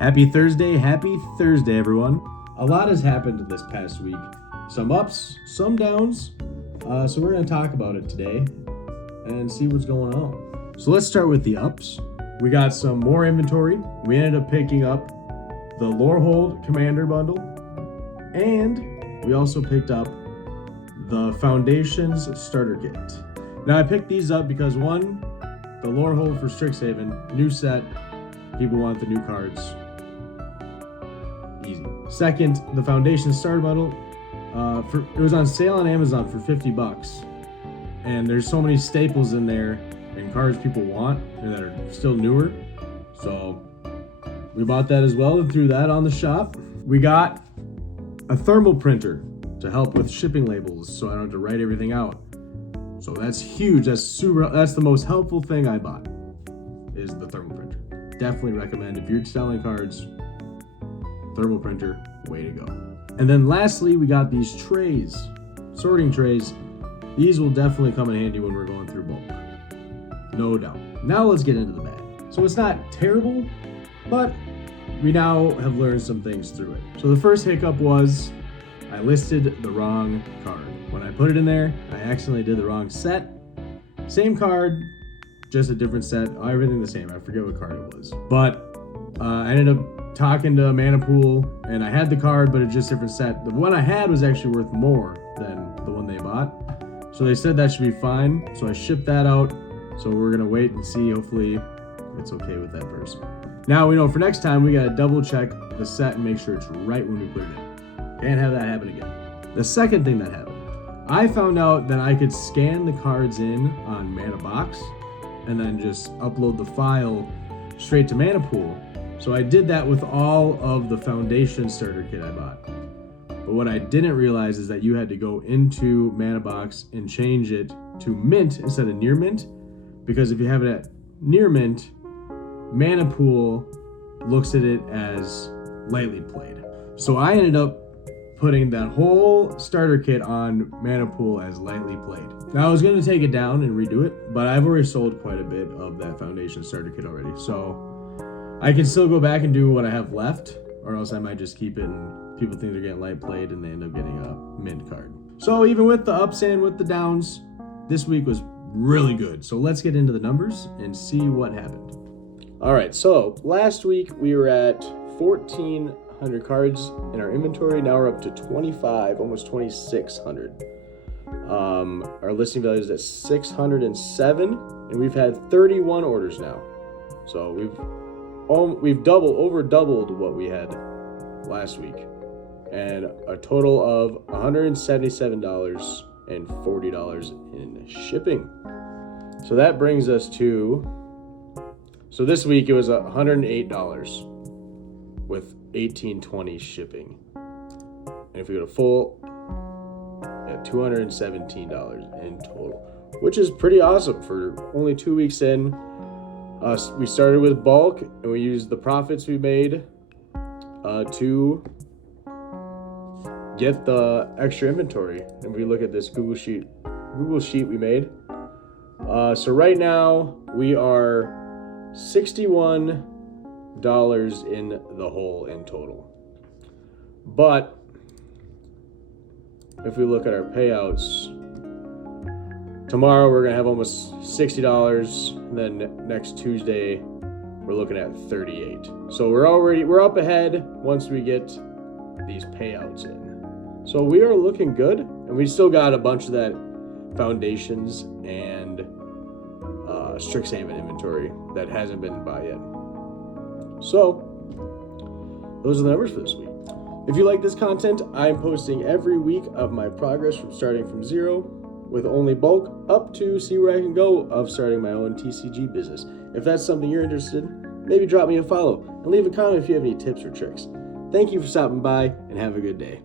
Happy Thursday, everyone. A lot has happened this past week. Some ups, some downs. So we're going to talk about it today and see what's going on. So let's start with the ups. We got some more inventory. We ended up picking up the Lorehold Commander bundle, and we also picked up the Foundations Starter Kit. Now I picked these up because one, the Lorehold for Strixhaven, new set, people want the new cards. Easy. Second, the Foundation Starter Bundle, it was on sale on Amazon for $50, and there's so many staples in there and cards people want and that are still newer, so we bought that as well and threw that on the shop. We got a thermal printer to help with shipping labels, so I don't have to write everything out. So that's huge. That's the most helpful thing I bought, is the thermal printer. Definitely recommend if you're selling cards. Thermal printer, way to go. And then lastly, we got these trays, sorting trays. These will definitely come in handy when we're going through bulk, no doubt. Now let's get into the bad. So it's not terrible, but we now have learned some things through it. So the first hiccup was I listed the wrong card. When I put it in there, I accidentally did the wrong set. Same card, just a different set, everything the same. I forget what card it was. But I ended up talking to Mana Pool, and I had the card, but it's just a different set. The one I had was actually worth more than the one they bought. So they said that should be fine. So I shipped that out. So we're gonna wait and see. Hopefully it's okay with that person. Now we know for next time, we gotta double check the set and make sure it's right when we put it in. Can't have that happen again. The second thing that happened, I found out that I could scan the cards in on Mana Box and then just upload the file straight to Mana Pool. So I did that with all of the Foundation Starter Kit I bought. But what I didn't realize is that you had to go into Mana Box and change it to mint instead of near mint, because if you have it at near mint, Mana Pool looks at it as lightly played. So I ended up putting that whole starter kit on Mana Pool as lightly played. Now I was going to take it down and redo it, but I've already sold quite a bit of that Foundation Starter Kit already. So I can still go back and do what I have left, or else I might just keep it and people think they're getting light played and they end up getting a mint card. So even with the ups and with the downs, this week was really good. So let's get into the numbers and see what happened. All right, so last week we were at 1,400 cards in our inventory. Now we're up to 25, almost 2,600. Our listing value is at 607, and we've had 31 orders now. So we've over doubled what we had last week, and a total of $177 and $40 in shipping. So that brings us to, so this week it was $108 with $18.20 shipping. And if we go to full, at $217 in total, which is pretty awesome for only 2 weeks in. We started with bulk, and we used the profits we made to get the extra inventory. And we look at this Google sheet we made. So right now we are $61 in the hole in total. But if we look at our payouts, tomorrow we're gonna have almost $60. Then next Tuesday we're looking at $38. So we're up ahead once we get these payouts in. So we are looking good, and we still got a bunch of that Foundations and Strixhaven inventory that hasn't been bought yet. So those are the numbers for this week. If you like this content, I'm posting every week of my progress from starting from zero with only bulk up to see where I can go of starting my own TCG business. If that's something you're interested in, maybe drop me a follow and leave a comment if you have any tips or tricks. Thank you for stopping by, and have a good day.